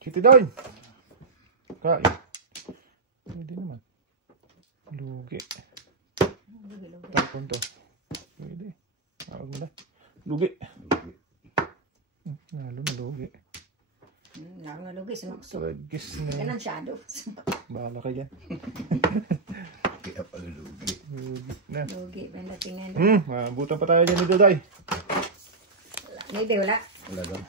City doy. Kain. Pwede naman. Lugi. Tapon to. Pwede. Awag mo na. Lugi. Nalo na lugi. Nalo na lugi. Sumaksok. Tragis na. Ganang shadow. Bahala ka dyan. Kaya pala lugi. Lugi na. Lugi. Banda tingnan. Mabutan pa tayo dyan ni Doday. Maybe wala. Wala daw.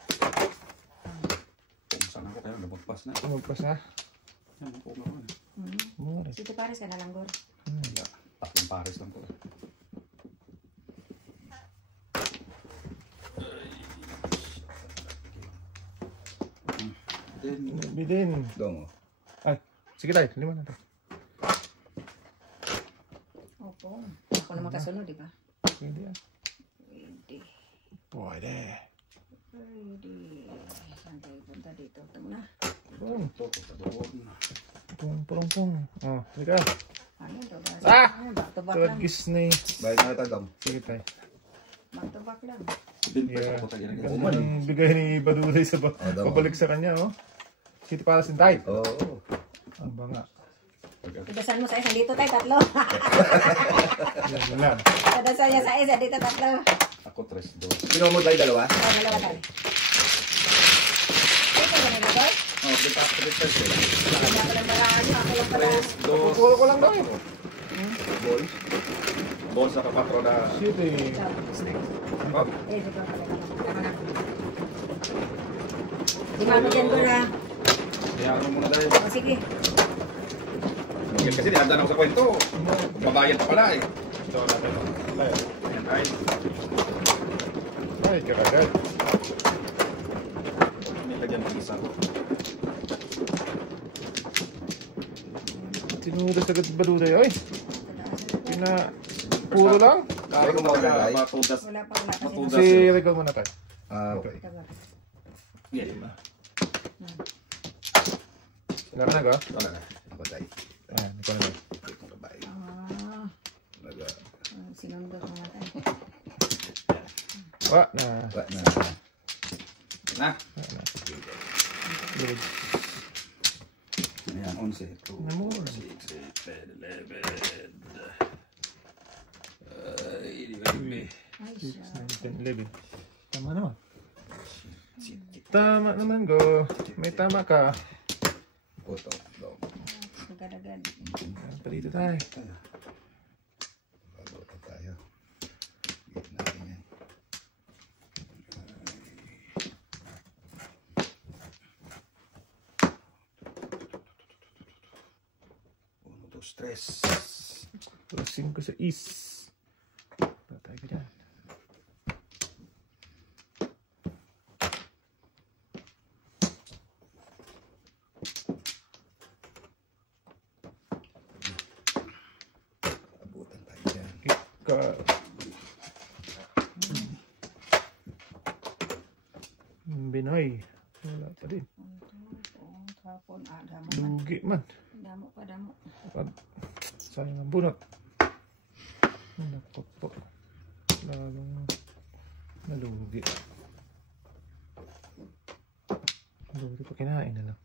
Saan ako tayo? Nabagpas na. Magpas na. Yan, ako na. Mura. Sito pares ka na lang, Gor. Tatlong pares lang ko. Bidin. Dong. Ay, sige tayo. Lima natin. Opo. Ako naman kasunod, di ba? Pwede yan. Pwede. Pwede. Pwede. Saan tayo punta dito? Ito muna. Pung. Ito, punta doon. Pung. Oh, sige. Ano ito? Back to back lang. Tragis na eh. Bahay na ito, Dong. Sige tayo. Back to back lang. Din pa Yeah. sa puta yan. Ganda ng bigay ni Baduday sa pabalik sa kanya, oh. City para sin tayo. Oo. Ang banga. Kadasan mo sa isa. Dito tayo, tatlo. Yan lang. Kadasan niya sa isa. Dito, tatlo. Ako 3-2. Ginawa mo tayo dalawa? Oh, dalawa tayo. Ito ba nila, Gor? Oh, kita ako dito sila. Ako lang para ano. Ako lang para. 3-2. Puro ko lang daw eh. Ball. Ball sa kapatro na. City. Ito. Oh, Eh, dito pa pala. Tama na. Di mo dyan, Gor, ha? kaya ano muna dahil. O, sige. Kasi nihanda na ako sa kwento. Babayan pa pala eh. Ito natin. Tayo. Ayan tayo. Ay, kagad. Nilagyan ng isa. Tinudas agad si Baduday, oy. Puro lang. Kaya ko Wala. matudas. Wala pa, wala. Kasi Matudas. Si Rico muna tayo. Ah, okay. Yan. Wala ka na ga? Wala na. Ako tayo. Ayan, ikaw na. Ito na bahay. Ah, Naga. sinundo ko nga tayo. Wa na. Wala na. Na. Good. Ayan, 11, 2, Namor. 6, 8, 10, 11. Ay, Ay, 6, siya. 9, 10, 11. Tama naman. Tama naman, go. May tama ka. Puto. Dong. Agad-agad. Palito tayo. Bago na tayo. Higit natin yan. 1, 2, 3. Crossing ko sa east. Patay ka dyan. Abutan tayo dyan. Ika. Binoy. Wala pa din. Hapon, damo. Lugi man. Damo pa, damo. Sayang ang bunot. Naku po. Lalong nalugi. Lugi pa kinain na lang.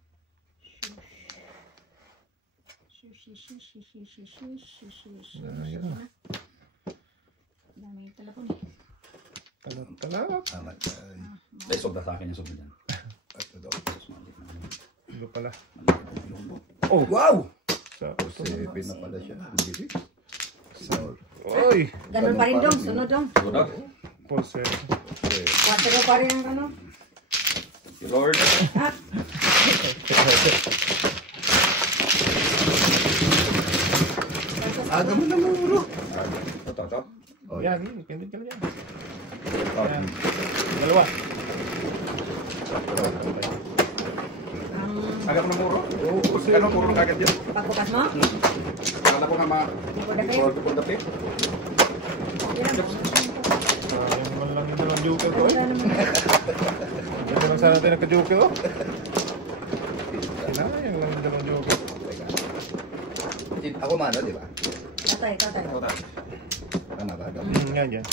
Ayun. Dami telepon eh. Talat. Tama tayo. Ay, sobra sa akin yung sobra dyan. Ito daw. Ilo pala. Oh, wow! Sa Usipin na pala siya. Hindi. So, Oy! Ganun pa rin dong, sunod dong. Sunod. Pose. 4 pa rin ang ano. Thank you, Lord. Ha? aga mo na muro. Ito. Oh, Yan, pindit ka na yan. Oh, Yan. Dalawa. Ang Agad mo ng muro. Oo, kasi Agad mo muro ng agad yan. pagbukas mo, Agad ako na ipodapin. ma-pundapin. Yan lang. sayang naman lang yung dalawang joker ko. Wala naman. Ganda lang sana tayo nagka-joker ko. Sayang lang yung dalawang joker. ako mano, di ba? Tatay, tatay. Tama ba? Yan dyan.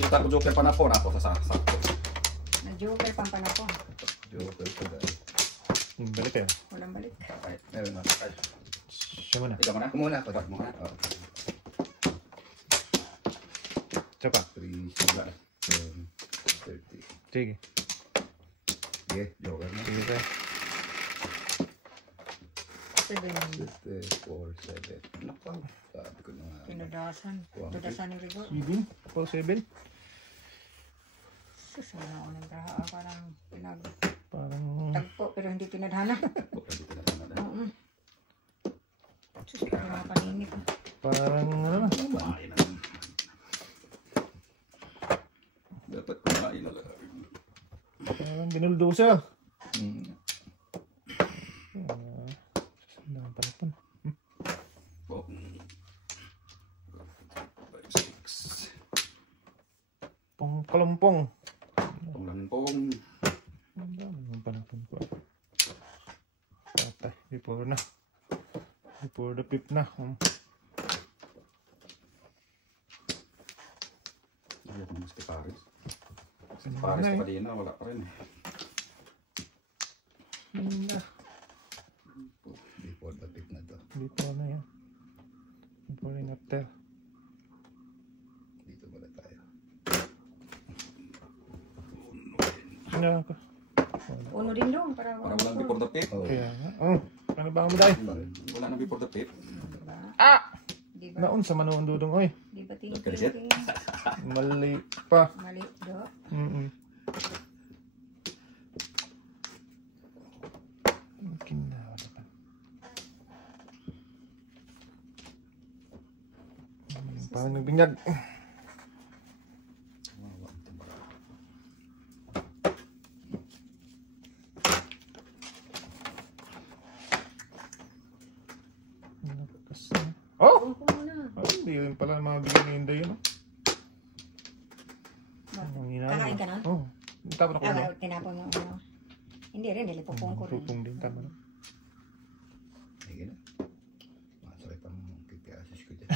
Kita ko joker panapon ako sa sakto. Na-joker pang panapon. Joker ko dahil. Balik kayo. Walang balik. Ay, Meron na. ay. Siya muna. Ikaw muna. Ako muna ako. Pag mo na. Oh, Tsaka. 3, 7, 30. Sige. Sige, joker na. Sige kayo. 7. 4, 7. Naku, sabi ko na nga. Pinadasan. Pinadasan ni Rigor. 7. 4, 7. Susuna ako ng braha. Parang Parang... pinagtagpo pero hindi pinadhana. Pwede ka na naman. Oo. Sus, parang mga paninip. Parang ano na. Kumain na. Dapat kumain na lang. Parang binuldosa. Hmm. Sandang panapon. Oh. 5, 6. Pong kalumpong. Panglampong. Ang dami ng panapon ko. Patay. Before na. Before the pip na. Ayaw ko mas Paris. Saan Paris na pa eh? din na. Wala pa rin eh. Before the pick na to. Before na yan. Before and after. Dito pala tayo. Ano ako? Uno din doon para Para walang before the pit. Oh, Kaya nga. Oh. Ano ba ang muday? Wala na before the pit. Diba? Ah! Diba? Naon sa manuon dudong oy. Diba Nagkalisit? tingin? Mali pa. Mali do. Kinawa naman. Parang nagbinyag. Lakas na. Oh! Huwag ko muna. Ay, hindi rin pala mabigyan ni Inday yun. Ang hinahon. Kakain ka na? Oo. Tapos ako na. Tinapon mo ano. Hindi rin, nilipupong ko rin. Pupong din, tama na. sige na. Masakit ang kikiasis ko dyan.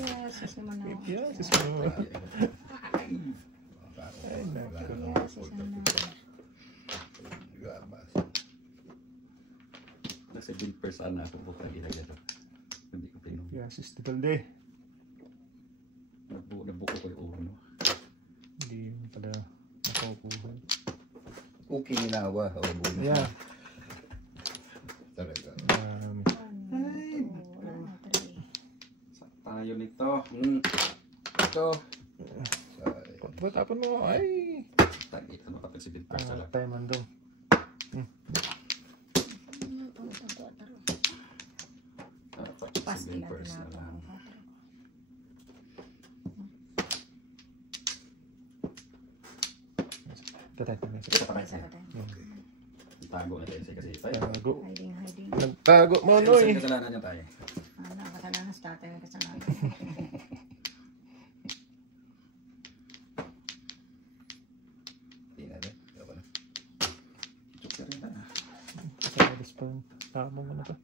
Yes, sus naman ako. Yes, is mo. Ay, naku. Yes, sus naman ako. Gabas. Nasa 20% na ako po pag ilagay ito. Hindi ko pinom. Yes, is the balde. Nabuko ko yung ulo. Hindi yun pala nakukuhan. Okay ninawa. O, bulo. Yeah. Talaga. Saan tayo nito? Ito. Ba't tapon mo? Ay! Tagi ka na kapag 7% Ang lang. tayo man daw. Pasti 7% lang na lang. tinapon. Tatay, tatay. Ito pa Isa kayo. pa tayo. Okay. Tago na tayo kasi tayo. Tago. Hiding, hiding. Nagtago mo, Noy. Saan kasalanan niya tayo? Ano, kasalanan sa tatay, may kasalanan. Hindi na rin. Ako na. Joker rin na. Tapos pa. Tama mo na to.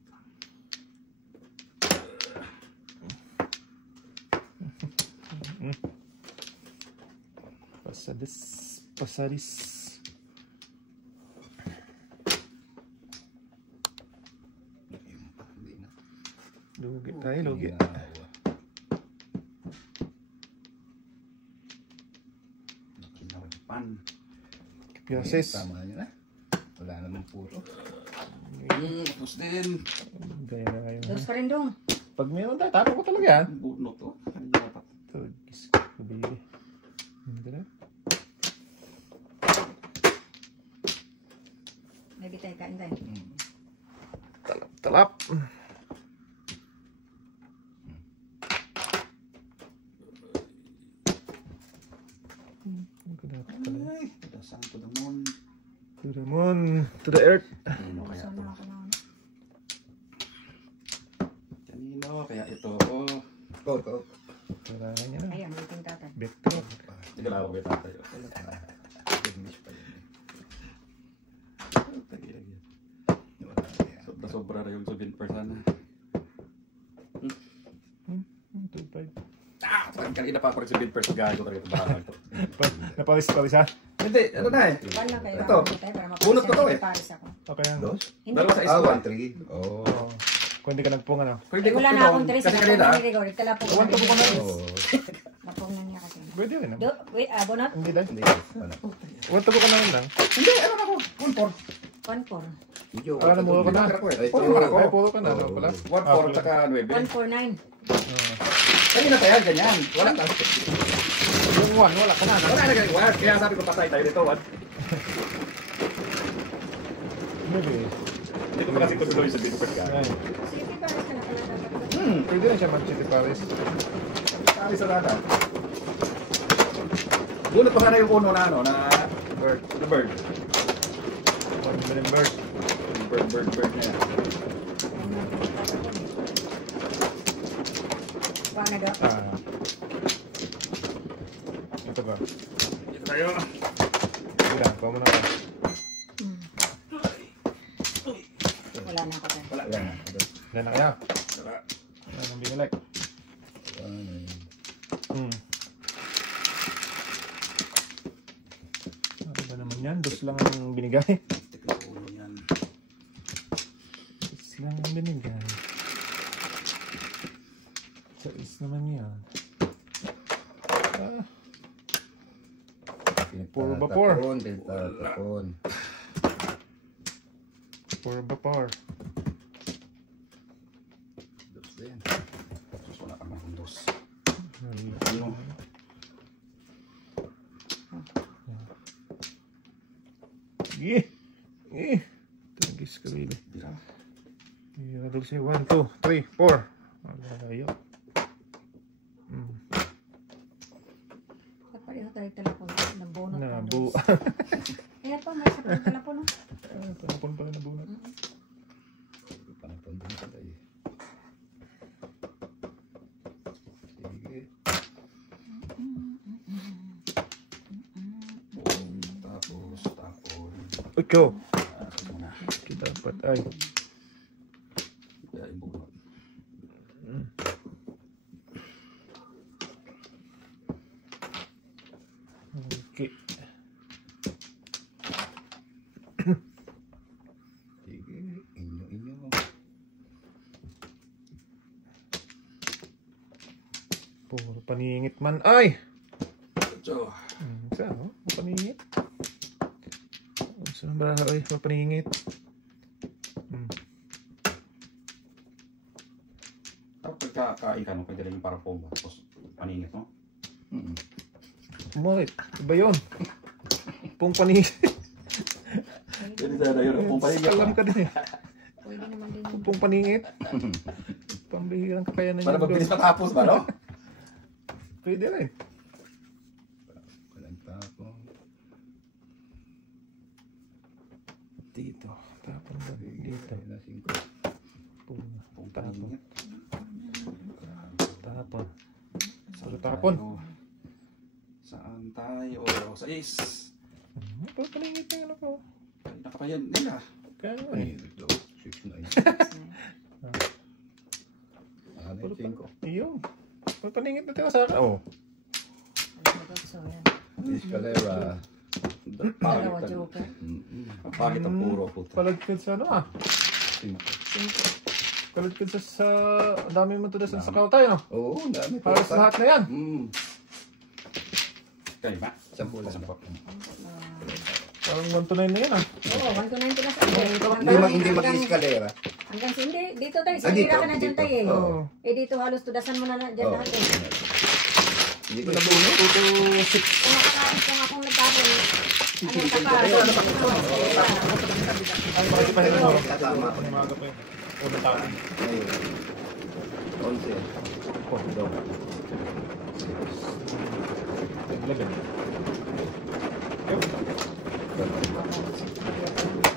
Pasadis. Pasadis. Hindi na. Lugi tayo, lugi. Ginawa. Kinarpan. Piases. Tama nyo na. Wala naman puro. Tapos din. Gaya na kayo. Dos pa rin dong. Pag meron tayo, tapo ko talaga yan. Buno to. Kanina dapat. Ito, kabili. Hindi na. Maybe tayo kain tayo. Talap, talap. Ang ganda pala. Ay, padasan to the moon. To the moon, to the earth. Kanino kaya Gusto to? na ako na. Kanino kaya ito? Oh. Go. Kailangan niya na. Ayan, waiting tatay. Vector. Hindi ko lang ako kita tayo. English pa yun. Tagilagyan. Wala na yan. Sobra-sobra na yung 7%. 2.5. Kanina pa ako rin sa bid first guy ko talaga ito bahala ito. Napawis ha? Hindi, ano na eh. One lang kayo. Ito. Bunot ko to eh. Paris ako. Okay yan. Dos? Hindi. Dalawa sa Ah, isla. 1-3. Oh. Oh. Kung hindi ka nagpung ano. Kung hindi Ay, ko wala na pinong, akong tres. kasi Napong kanina, na ni Rigor. Kalapong Iwan ko na. Oh. Napong na niya kasi. Pwede rin. Wait, bunot? Hindi lang. Hindi. Ano? Iwan ko na lang. hindi, ano na ako, 1-4. 1-4. Medyo. Ah, namuro ka na. Ay, Puro ito. naman ako. Ay, puro ka na. Ano pala? 1-4 tsaka 9. 1-4-9. Kanina tayo, ganyan. Wala ka. Yung 1, wala ka na. Wala na ganyan. Wala. Kaya sabi ko patay tayo dito, 1. Maybe. Hindi ko pa kasi tuloy sa bid first guy. Ay. City Paris ka na pala dapat. Pwede rin siya Man City Paris. Sabi sa lada. Bunot pa sana yung uno na ano, na bird. The bird. 1 million birds. Bird na yan. Paano daw? Ah. Ito ba? Dito tayo. Sige lang. Kuha mo na ako. Wala na ako. Wala. Wala na. Yan na kaya. Wala. Anong binilike? Ano ba naman yan? Dos lang ang binigay. Tignan ko ulo yan. Dos lang ang binigay. Sais naman yan. Ah, Puro vapor. Tapon. puro vapor. Dos din. Tapos wala kang akong dos. Ano? Tagis ka rin. Dira. Dulce. 1, 2, 3, 4. Malayo. Ba't pareho tayo telepono? Nabunot pa Nabu. doon. Kaya pa, may sa telepono. Panapon pala nabunot. Panapon din tayo. Sige. Tapos, tapon. Ikaw. Tapos muna. Kita dapat ay. Kaya yung bunot. Okay. Sige. Inyo. Puro paningit man. Ay! So, Saan, oh? Paningit. Saan ba? Ay, paningit. tapos pagkakain ka, no, pwede rin yung para pomba. Tapos, paningit, no? Umalit. Iba yun. Pong paningit. Pwede sana yun, kung paningit. Alam ka din eh. Pwede naman din yung Pong paningit. Pambihirang kakayanan Para yun. magbilis matapos ba, no? Pwede rin. Walang tapon. Dito. Tapon ba? Dito. Na 5. Pong Kung tapon. paningit. Tapon. Saan Puro tapon. tayo? Saan tayo? Sa is. Puro paningit na yun ako. Nakapayan nila. Kaya nga Ay, eh. ito. 6-9. Ano Puro yung 5? Iyo. Puro paningit na tayo sa akin. Oh. so yan. Escalera. Dalawa joker. Pangit ang puro puta. Palagkad sa ano ah. 5. Palagkad sa dami mo to sa kautay no. Oo, dami. Halos lahat na yan. Kayo ba? 10 lang. Parang 1 to 9 na yan ah. Oo, 1 to 9 na sa Hindi mag-escalera. Hanggang hindi, dito tayo. Sa Dito, ka na dyan dito. tayo eh. Oo. Eh dito halos tudasan mo na dyan Oo. lahat eh. Dito Ito na na po, 2 to 6. Kung makakain kung akong nagtapon, ano ka pa? Ay, bakit pa rin mo? Tama. Umaga pa yun. Unang taon. Ayun. 11. Oh, daw. 11. Yep.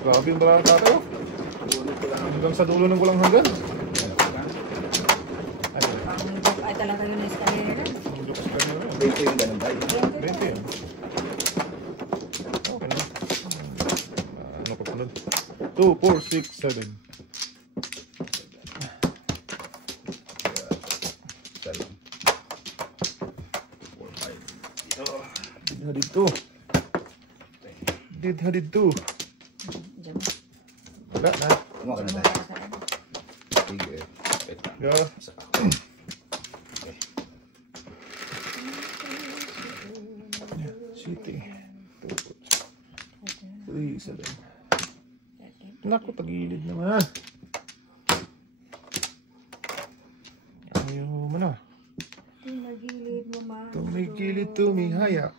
Grabe yung barang tayo. Hanggang sa dulo ng walang hanggan. Ay talaga yun ang escalera na. Ang lukas pa rin yun. 20 yung ganun tayo. 20 yun. Okay na. Ano pa punod? 2, 4, 6, 7. Isa lang. Dito. Dito. Diyan mo. Wala na. Kumuha ka na Ano tayo. ka sa ano? Sige. Wait lang. Go. Isa pa. Okay. City. 3, 7. Naku, tagilid naman. Ayaw mo na. Tumagilid mo man. Tumigilid, tumihaya.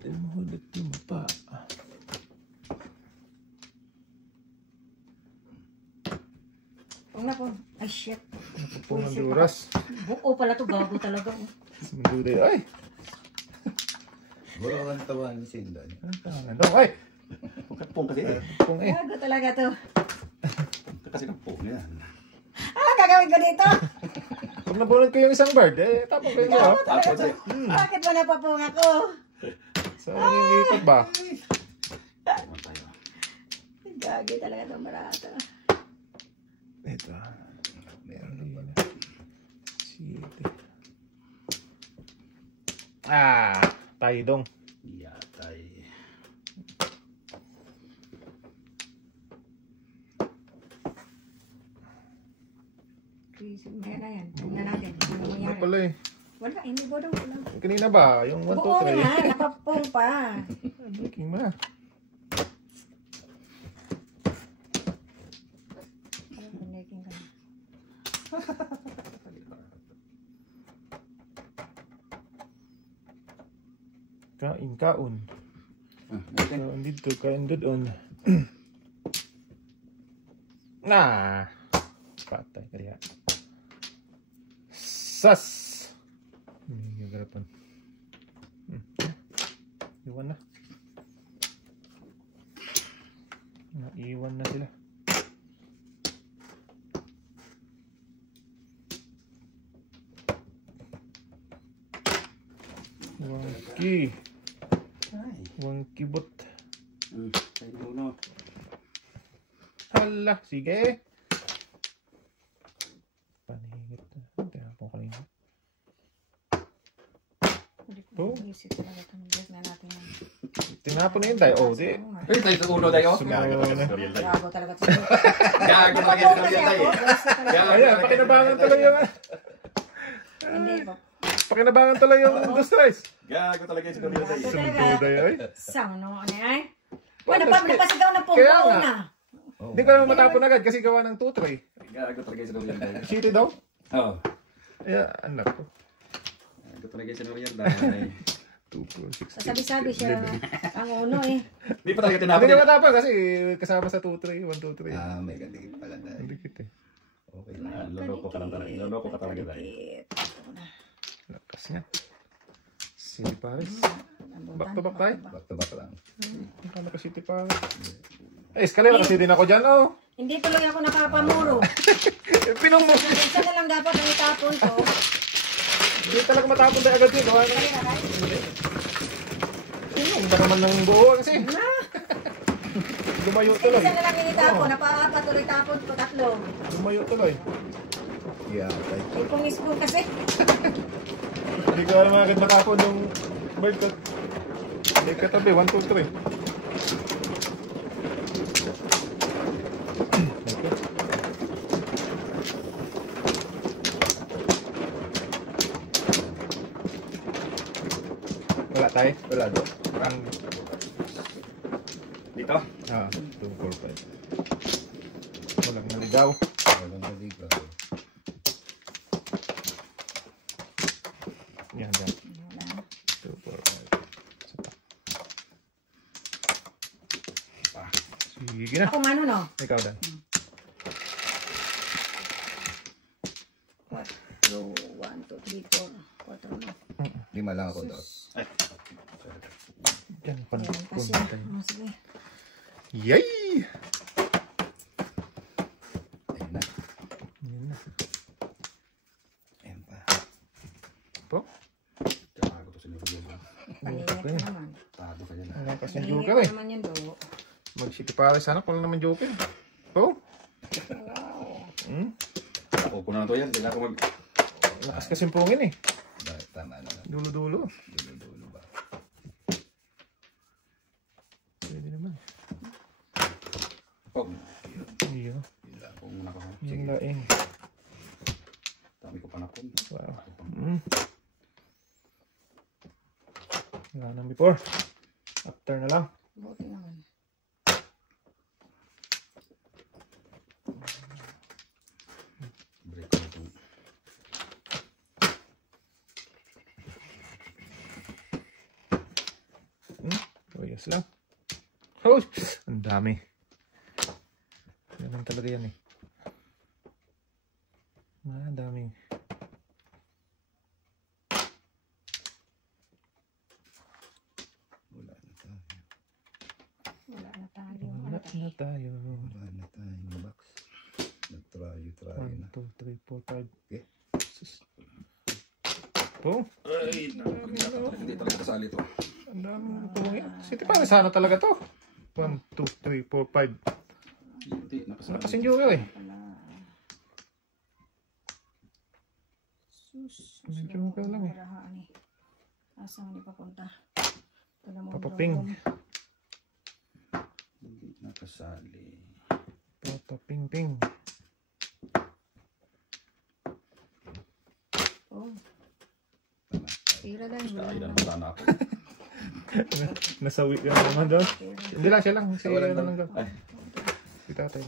Tumuhulit, tumapa. Huwag na po. Ay, shit. Naku po ng duras. Buo pala to. Gago talaga. Sumududay. Ay! Wala kang tawahan ni Sindan. Ano? Ay! Pong kasi. Kung eh. Gago talaga to. Kasi ng pong yan. Ah, gagawin ko dito. Pag nabunod ko yung isang bird, eh, tapos ko yung Gago talaga Tapos to. eh. Bakit mo napapung ako? Sa yung ikot ba? Taiwan tayo. Gagi talaga to. Marata. Ito. Meron na pala. City. Ah! Tayo dong. Yatay. Please, maya na yan. Tingnan natin. Ano Ano mangyari? pala eh. Wala, hindi ko daw. Wala. Kanina ba? Yung 1, 2, Buo 3. nga. Napapung pa. Breaking mo na. Parang connecting ka na. Kain. Okay. Kain dito, kain doon. Nah! Patay kaya. Sas! Yung garapan. Iwan na. Naiwan na sila. Wangki. Ay. Wangki bot. Tayo muna. Hala, sige. Paningit na. Tinapon kanina. Hindi ko Oh. isip talaga ito. Break na natin yan. Tinapon na yun tayo. Oh, di. Ay, tayo sa ulo tayo. Sumawa na. Gago talaga ito. Gago talaga yung sinuriyan tayo. Ayan, pakinabangan tuloy yung... Hindi po. Pakinabangan tuloy yung dos stress. Gago talaga yung sinuriyan tayo. Sumududay ay. Saan no? Ano yan? Wala pa, napasigaw na po. Kaya Buo nga. na. Hindi ka naman matapon agad kasi gawa ng 2-3. Gago talaga yung sinuriyan tayo. City daw? Oo. Ayan, anak ko. Gago talaga yung sinuriyan tayo. 2, 4, 6, Sasabi-sabi siya ang uno eh. Hindi pa tayo Hindi tinapon. ka matapon kasi kasama sa 2-3. 1, 2, 3. Ah, may gandigit pala tayo. Hindi kita eh. Okay lang. Loloko ka lang talaga. Loloko ka talaga tayo. Lakas niya. City Paris. Back to back tayo. Back to back lang. Ano ka City Paris? Eh, eskalera kasi din ako dyan, oh. Hindi tuloy ako nakapamuro. Pinong mo. Isa na lang dapat ang itapon ko. Hindi talaga matapon tayo agad yun. Gawa na. Ang ba naman ng buo kasi. Lumayo tuloy. Isa na lang yung itapon. Napaapat tuloy tapon ko. Tatlo. Lumayo tuloy. Yeah, tayo. Ay, pungis-pung kasi. Hindi ka naman agad matapon yung bird cut. Hindi katabi. 1, 2, 3. Wala tayo. Wala do. Dito? Ah, 2, 4, 5. Walang naligaw. Walang gandigit. Yan, yan. 2, 4, 5. Sige na. Ako ano no? Ikaw dan. 4, 1, 2, 3, 4. 4 na. 5 lang ako daw. Yan, Ayan, kasi. panpunta tayo. Oh, sige. Yay! Ayun na. Yan na. Ayun pa. Po? Gago to sinuriyan. Paningat Okay. ka naman. Tado ka yan. Wala kasing Paningat joker ka eh. naman yan do. Mag-city Paris sana kung naman joker. Po? Wow. Hmm? Ako ko na to yan. Kailangan ko mag... Lakas kasing pungin eh. Tama na lang. Dulo-dulo. Dulo-dulo ba? Pwede naman. Oh, Iyo. Yun lang. kung nakakuha. Yung laing. Dami ko pa na po. Wow. Wala nang before. After na lang. Buti naman. Break ko ito. Oh, yes lang. Oh, ang dami. Yan lang talaga yan eh. Dami. Wala na tayo. Wala na tayo. Wala na tayo. Wala na tayong box. Nag-try 1, na. 2, 3, 4, 5. Okay. Oh, Ay, hindi talaga kasali ito. ang dami mo ito. City pa sana talaga to. 1, 2, 3, 4, 5. Hindi nakasali. Nakasinyo eh. Wala. Sus. Medyo okay lang eh. Marahaan eh. Asang hindi papunta. Ito na mo. Papaping. Hindi nakasali. Papa ping ping. Oh. Tira lang. Kailan na sana ako. Nasawi ka naman doon. Hindi lang siya lang. Si Walang ano lang doon. Ay. Si tatay.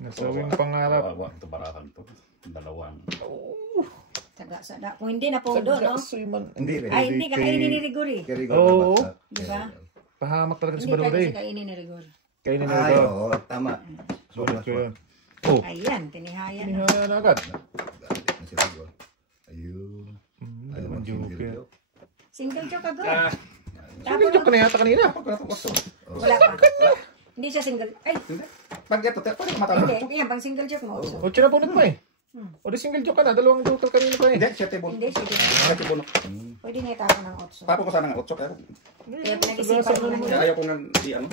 Nasawing pangarap. Ito barakan to. Dalawang. Sada. Kung hindi na po doon, no? Hindi rin. Ay, hindi kakainin ni Rigori. Kaya Oo. Di ba? Pahamak talaga si Hindi Balude. kasi kainin ni Rigori. Kainin na Ay, ito. oo. Tama. Sulit ko yun. Oh, Ayan, tinihayan. tinihaya na agad. Ayun. Ayaw Dalawang mag-single joker. joke. Single joke agad. Ah, Single joke ka na yata kanina. Wala pa. Hindi siya single. Ay, hindi. Pag ito, pwede ka matalo. hindi. Yan, pang single joke mo. O, na po mo eh. O, di single joke ka na. Dalawang joker kanina pa eh. Hindi, 7 bunok. Hindi, sige. 7 bunok. Pwede na itapo ng 8. Papo ko sana ng 8 pero Kaya pinag-isipan mo kaya na. ayaw ko nga di ano.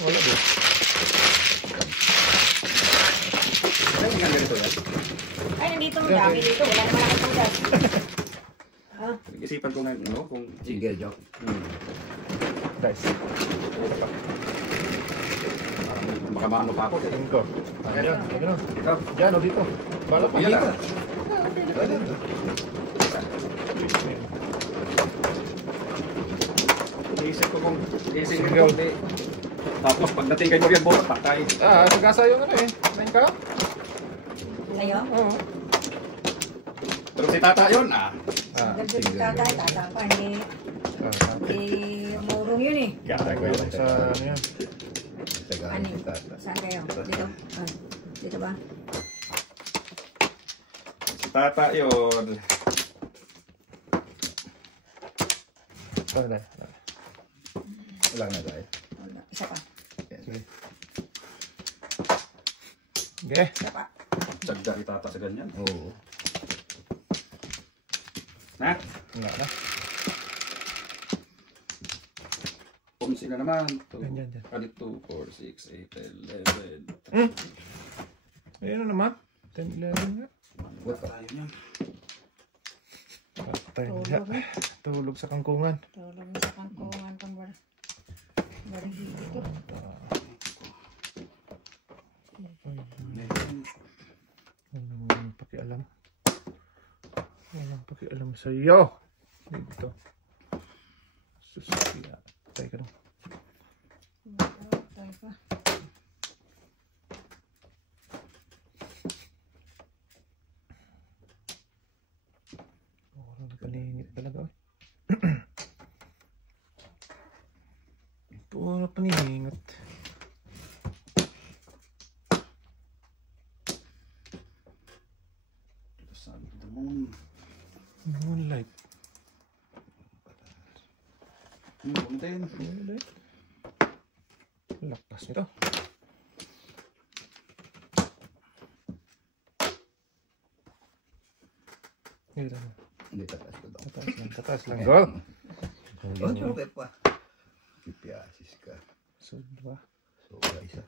Wala din. Ayaw ko nga ganito yan. Ay, nandito mo dami dito. Wala naman ako tugas. Isipan ko nga ano kung Single joke. Dice. baka maano pa ako. Tingin ko. Ayan, ayan. Ikaw. Diyan o dito. Bala pa. Yan lang. Iisip ko kung isingin ko Single. hindi. Tapos pagdating kay Morian Borat, patay. Sagasa yung ano eh. Nine ka? Ngayon, Oo. Pero si Tata yun, single joke si tatay. Tatapa, hindi umurong yun eh. Kaya ko yun sa ano yan. Tagaan Ano? si tata. Saan kayo? Dito? Dito ba? Si Tata yun. Wala. Wala na tayo. Wala. Isa pa. Sige. Okay. Isa pa. Sagda ni Tata sa ganyan. Oo. Na? Wala na. Kumsi na naman. Ganyan, dyan. 2, 4, 6, 8, 11. Ayun na naman. 10, 11 na. What pa? Tayo niyan. Patay na. Tulog sa kangkungan. Tulong sa kangkungan pang barigito. Walang pakialam. Walang pakialam sa iyo. Dito. Susiya. Patay ka na. Tayo pa. Walang paningit talaga. Puro paningit. Sabi ko naman. Moonlight. Pumuntin. Moonlight. Lakas nito. Dito na. Hindi tatas ko daw. Tataas lang. Tataas lang. Go. Oh, joke pa. Pipiasis ka. So, diba? So, isa.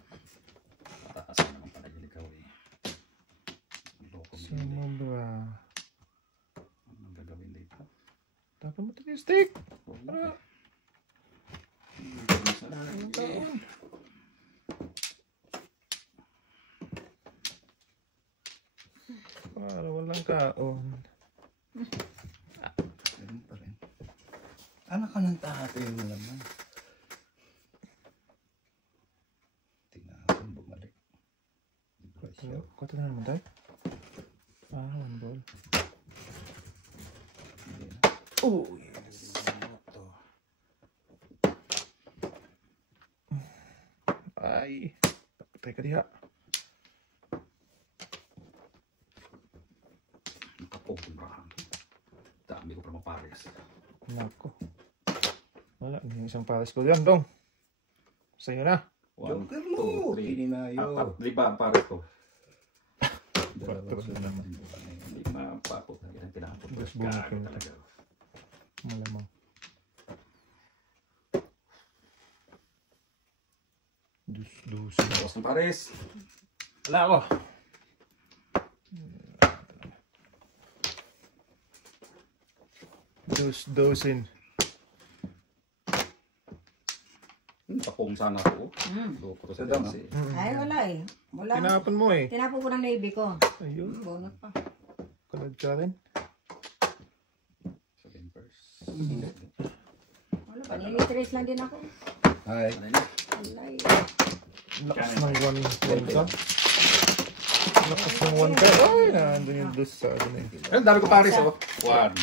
Tataasan naman pala yung ikaw eh. Loko mo yun eh. Sumobra. Tapos mo yung stick. Wala. Anong taon? Para walang kaon. Ganun pa rin. Anak ka ng tato yung malaman. Tingnan ko bumalik. Di ba siya? Kota na naman tayo. One ball. Hindi na. Oh, yes. Ay. Patay ka diha. Nakapumurahan. Dami ko pa mga pares. Nako. Wala, may isang pares ko yan, Dong. Sa'yo na. 1, Joker 2, mo! 3. Tininayo. 4, 5 ang pares ko. Dalawa sa naman. Hindi mapapot. Ang tinapot. Diyos bunga pinta. Malamang. Dus. Tapos ng pares. Wala ako. Dosin. Tapong sana ako. Loko to sa Sadam, dansi. Ay, wala eh. Wala. Tinapon mo eh. Tinapon ko ng navy ko. Ayun. Bunot pa. Kalad ka rin. Second verse. Wala, panilitrace lang din ako. Hi. Ano na? Alay. Lakas ng one ka. Lakas ng one ka. Ay, nandun yung dos sa ano eh. Ang dami ko pares oh. 1,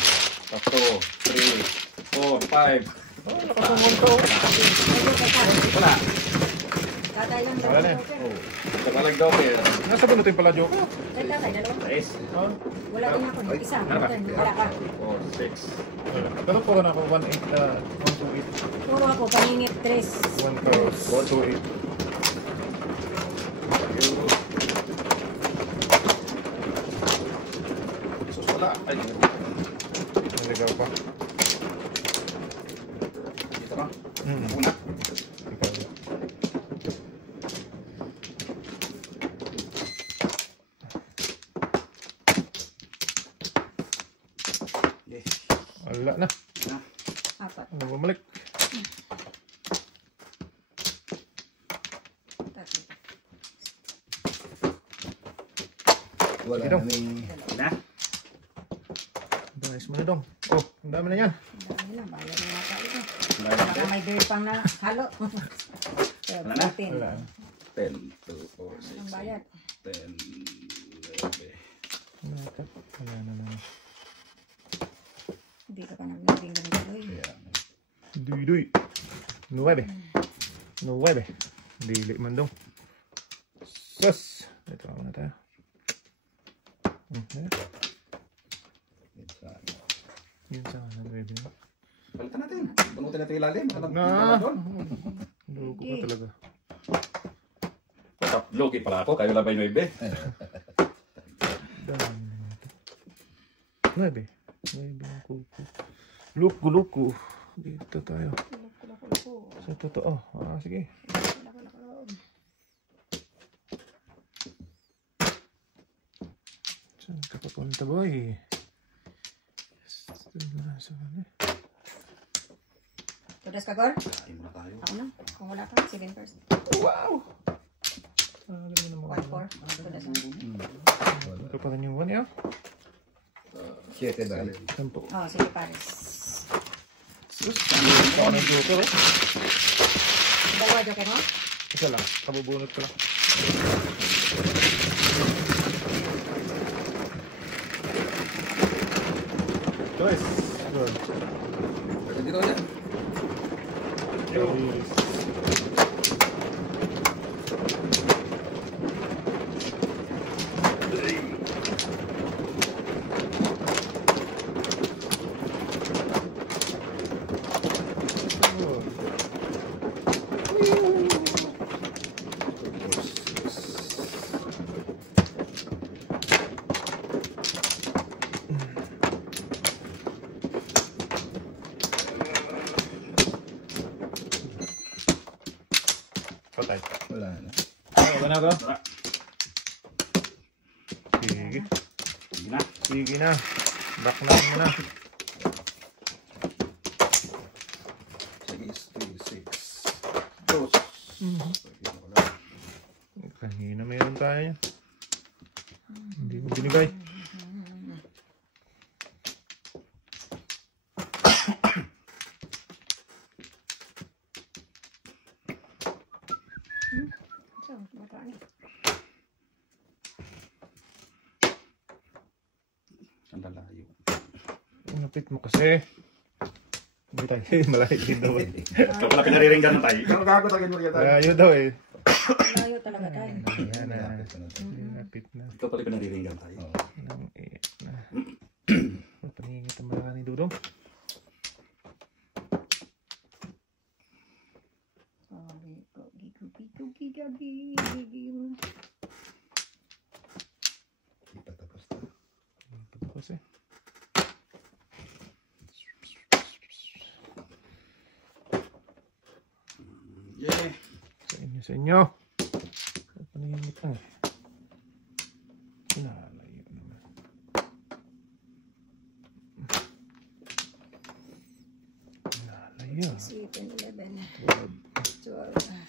2, 3, 4, 5. Oh, lakas ng one ka. Oh. Wala. Tatay lang Wala na eh. Oh. Tabalag daw kayo. Nasa bunutin pala, Joko. Tatay, dalawa. Tres. Oh. Wala din ako. Isa. Ano ba? Wala ka. 4, 6. Pero puro na ako 128. Puro ako, paningit 3. 1 ka. 128. Sus, wala. Ay, Naligaw pa. dito na. Hmm. Una. Ikaw. Yeah. Wala na. Na. Apat. Ano bumalik? Tatlo. Wala Sige, Dong. naming... Na. Guys, mo na dong. Oh, ang dami na yan. Ang dami na. Bayad na nata ito. Wala Baka may dirt pang na halo. Kaya Wala na? 14. Wala. 10, 2, 4, 6, Ang bayad. 10, 11. Wala na naman. Hindi ka pa nag-living ganito. Yeah. Duy. 9. 9. Dili man dong. Sus. Ito ako na tayo. Okay. It's, Yun sa kanan, baby. Palitan natin. Banutin natin ilalim. Na. Loko ka talaga. Loki pala ako. Kayo labay 9. Dami na ito. 9. 9 ang kuko. Luko. Dito tayo. Loko. Sa totoo. Sige. Loko. Saan ka papunta, boy? Sa ano? Tudas ka, Gor? Ay muna tayo. Ako na. Kung wala ka, 7 first. Wow! Alam mo naman. 1-4. Tudas na. Ito pa rin yung 1, yeah? 7 dahil. 10. Oh, sige, pares. Sus! Ano ang joker, oh? Dalawa, joker mo? Isa lang. Kabubunot ko lang. Choice. Good. Dito na. Choice. Patay. Wala na. Wala na ko? Tara. Sige. Sige na. Sige na. Back na mo na. binigay. So, bata ni. Ang lalayo. Napit mo kasi. Hindi tayo, malayo din daw. Ito pala pinariringgan ng tayo. Pero gago talaga mo tayo. Malayo daw eh. Layo talaga tayo. Ayan na. Malapit na natin. Napit na. Ito pala pinariringgan tayo. Oo. Nang na. Paningit ang malaka ni Dudong. Sabi ko, gigi. Di pa tapos na. Ito kasi. Yeah. Sa inyo. Paningit lang eh. Nalayo naman. Nalayo. 11, 12.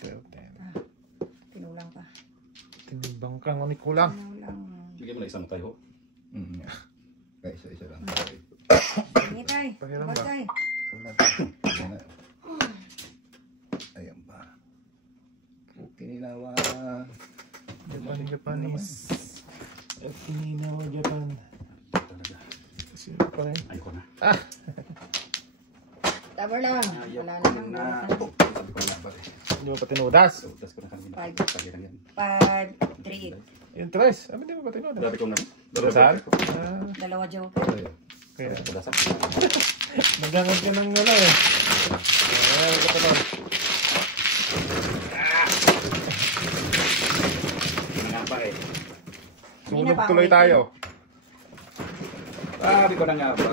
10. Tinulang pa. Tinimbang ka ng kulang. Tinulang. Bigyan mo na isang tayo. Kaya isa-isa lang. Hindi tayo. Pahiram ba? Batay. Ayan na. Ayan pa. Kininawa. Japanese. Okinawa, Japan. Talaga. Kasi pa rin. Ayoko na. Tabar lang. Ayoko Wala na. namang Sabi ko na ba eh. Hindi mo pa tinudas. So, tas ko na kanina. Five. Pagiran yan. 5, 3. Yung tres. Sabi hindi mo pa tinudas. Dati ko na. Dasal? Dalawa joker. Kaya Ito dasal. nagangad ka ng ano eh. Kaya ka pa doon. Hindi nga pa eh. Sunog tuloy tayo. Sabi ko na nga ba.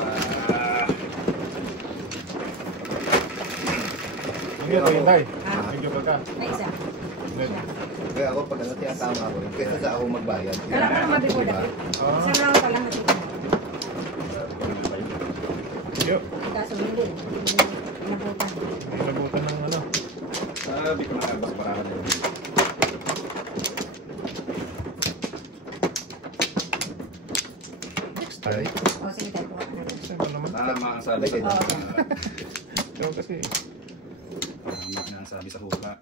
Hindi ito yun tayo. Ah. Medyo ba ka? Ay, isa. Isa. Kaya ako pag tinatama ako rin. Kaya sa ako magbayad. Kala ko naman before Diba? dati. Ah. Isang round pa lang natito. Yo. Kaso hindi. Nabutan. Nabutan ng ano. Sabi ko na nga ba sa paralan yun. Next time. O, sige tayo. Kuha ka na. Sabi naman. Tama ang sabi sa Oo. hula. Ikaw kasi. Tama na ang sabi sa hula.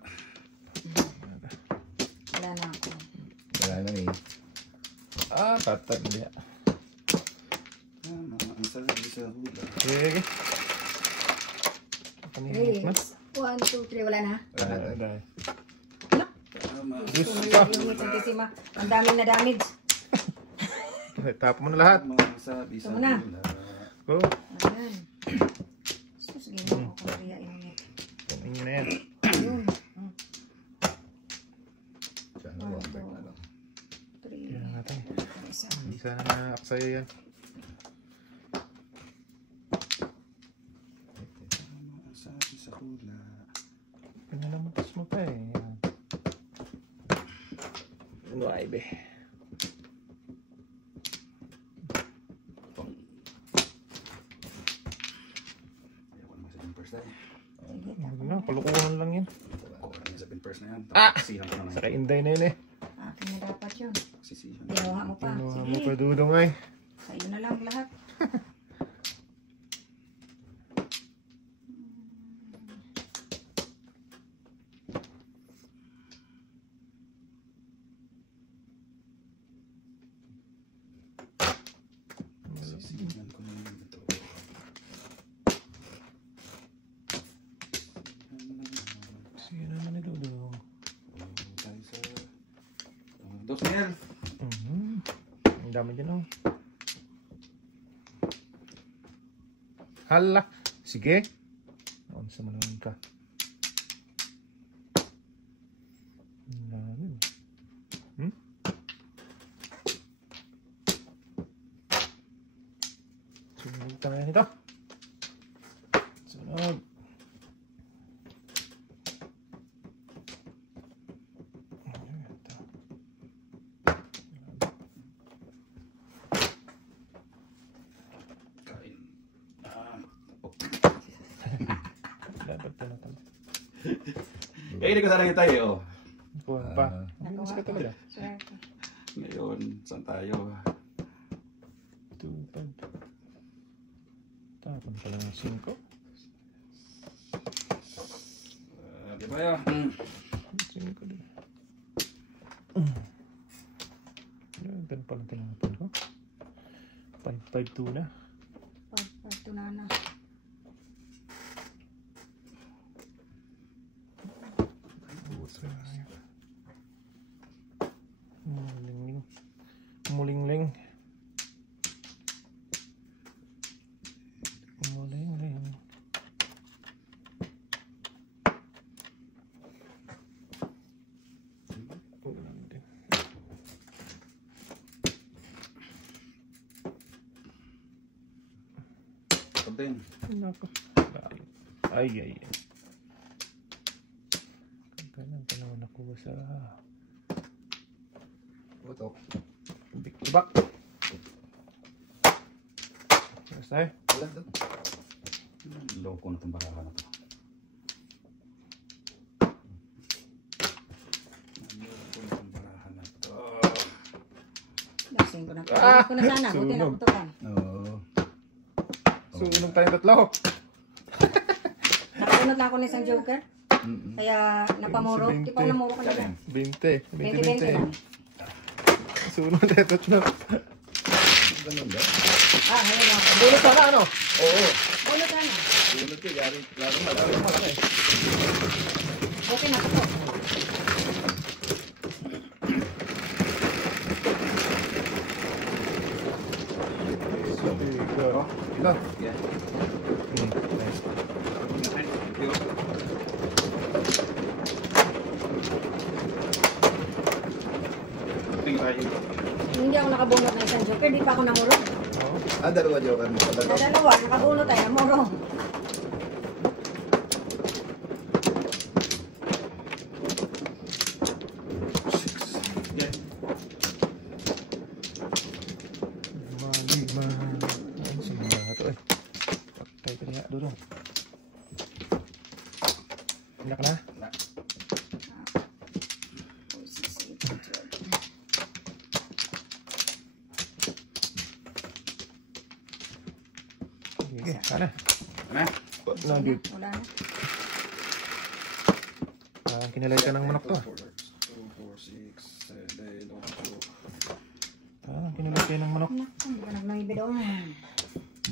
Wala na ako. Wala na eh. Tatag. Hindi. Tama ang sabi sa hula. Sige. Paningit na. 1, 2, 3. Wala na. Wala na. Dahil. Tama. Diyos Tuloy ka. yung itintisima. Ang dami na damage. Tapo mo na lahat. Tama ang sabi sa Ito na. hula. Oh. Ayan. Sus, ginawa ko kaya init. Kunin nyo na yan. Ayun. Sana One, one back na lang. 3. Kaya natin. Isa. Hindi sana na-aksayo yan. Tama ang sabi sa hula. Pinalamutas mo pa eh. Yan. Ano ay be? Ayoko naman sa pimpers na eh. Sige, Ano na, kalukuhan lang yan. Ako lang sa pimpers na yan. Ah! Sisihan ko na Sa lang. kainday na yun eh. akin na dapat yun. Sisihan. Ginawa mo pa. Kinuha mo Sige. pa Dudong ay. Sa iyo na lang lahat. Sisihan ko na lang ito. Sige naman ni Dudong. Tayo sa... Dos mil. Ang dami dyan oh. Hala. Sige. Naon sa manawan ka. Ang dami. Sunod tayo nito. Sunod. Kain. Dapat pala tayo. Eh, hindi ko sana kita eh. Oh. Kuha pa. Ang bilis ka talaga. Swerte. Ngayon, saan tayo? 2, 5. Tapon pala ng 5. Di ba ya? 5 din. Yan pala tinapon ko. 5-5-2 na. Pagpatunana. Mulingling. Mulingling. Konting. Nako. Ay. Kailan pa naman nakuha sa Putok. bik-bak. Terus tayo. Wala doon. Loko na itong barahan na to. Loko na itong barahan na to. Lasing ko na. Kunin ko na sana. Buti na Sunog. putukan. Oo. Sunog tayong tatlo. Nakaunod lang ako ng isang joker. Mm-mm. Kaya napamuro. Si Di pa ako namuro ka na dyan. 20. 20-20 lang. Sunog tayo tatlo. Ganun ba? Ngayon lang. Bunot sana ano? Oo. Bunot ka na. Bunot ko, yari. Lalo malaki. Okay na ito. Ilan? Yan. Tingin tayo. Hindi ako nakabunot ng isang joker. Di pa ako namuro. Dalawa joker mo. Sa dalawa, nakabunot tayo. Namuro. Yan. Lima. Ano sa mga ito eh. Patay ka niya. Dudong. Inak na? Sige, sana. Ano? Lanjut. Wala na. Kinalay ka ng manok to. 2, 4, 6, 7, 8. Kinalay kayo ng manok. Hindi ka nagmamibid ako.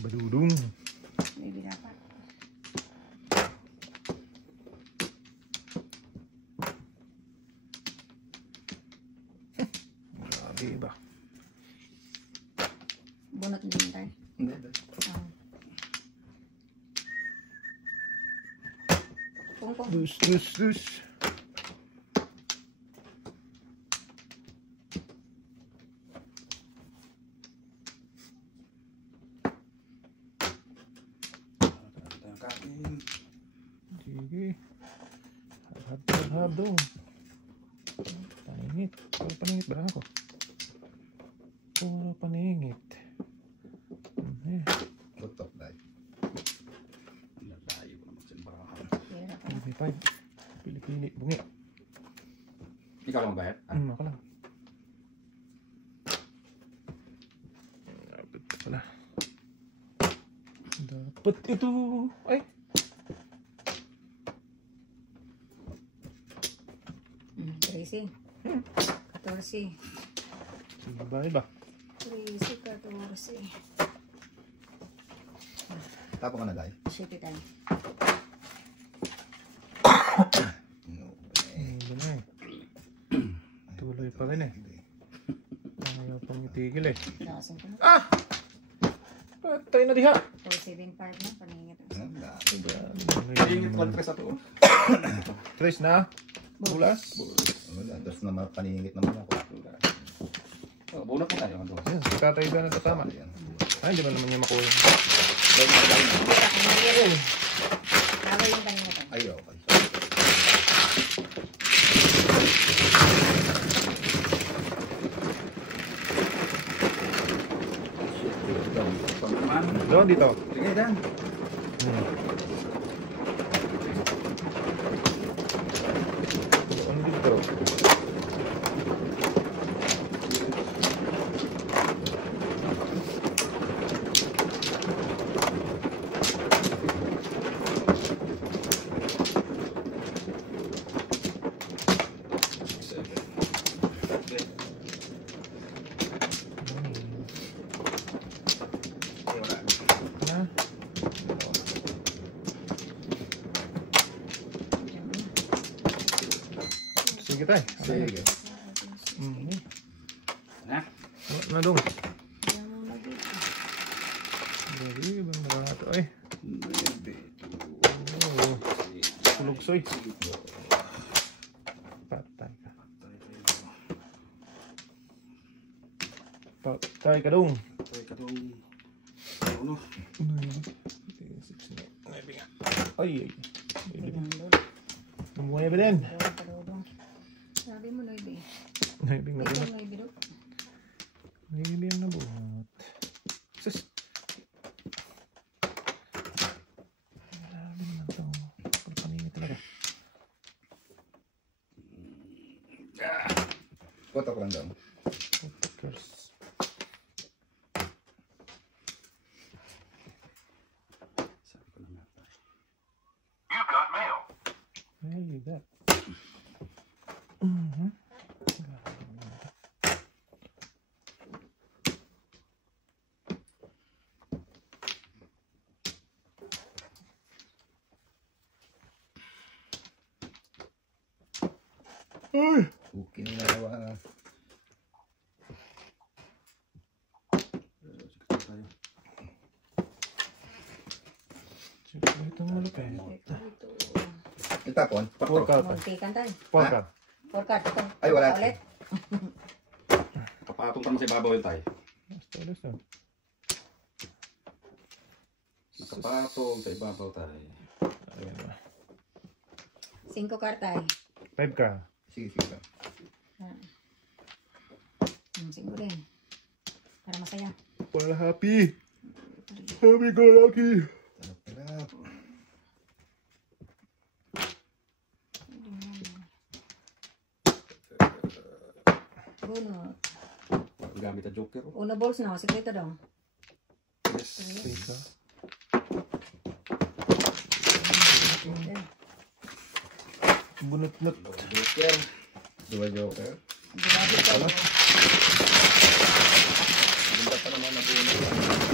Badudong. Maybe dapat. Grabe ba? Bunot din tayo. Hindi. Pungpong. Dus. Kain. Sige. Hado. Paningit. Puro paningit ba ako? Puro paningit. Putok dahil. Tayo ko naman sa barahan. LB5. Pili-pili. Bungi. Ikaw lang bayad? Ako lang. Dapat pala. Dapat ito. Ay. Tracy. 14. Iba. Tracy, 14. Tapo ka na dahil. Shitty tayo. Hindi na eh. Tuloy pa rin eh. Ayaw pang itigil eh. Lasing ko na. Patay na diha. 475 na. Paningit. Ingit lang ka sa to. Trace na. Bulas. Wala. Tapos naman paningit naman ako. Bunot mo tayo. Yan, si tatay ba natatama? Yan. Ay, di ba naman niya makuha? Tawag yung kanina to. Ay, okay. Doon, dito. Sige, Dan. Ano dito? tayo. Sige. Ha? Nadong. Kaya mo nag-ito. Dari, bang barato ay. Oo. Kulugsoy. Patay ka. Patay ka dong. Patay ka dong. Ano? Ay, ay. Binandod. Namuhay ba din? Padodong. Sabi mo na ibi. Naibing na Ito buhat. na ibiro. Naibing na buhat. Sus. Grabe naman ito. Pagpaningit talaga. Kotak lang daw. Curse. Sabi ko na nga. Hey, that. Ay! Okay na nawa na. Sige, ito mo lupet. Ito. Itapon. Four card. Muntikan tayo. Four card. 4 card. Ito. Ay, wala. Ulit. Kapatong ka mo sa ibabaw yung tayo. Basta ulit na. Nakapatong sa ibabaw tayo. Ayan na. 5 card tayo. 5 ka. Sige, sige. 5 din. Para masaya. Para happy. Happy go lucky. Sarap. Bunot. Gamit ang joker. Uno balls na. Sikreto daw. Yes. 3 ka. Bunot-not. Joker. Dua joker. Diba dito? Ganda pa naman na puno.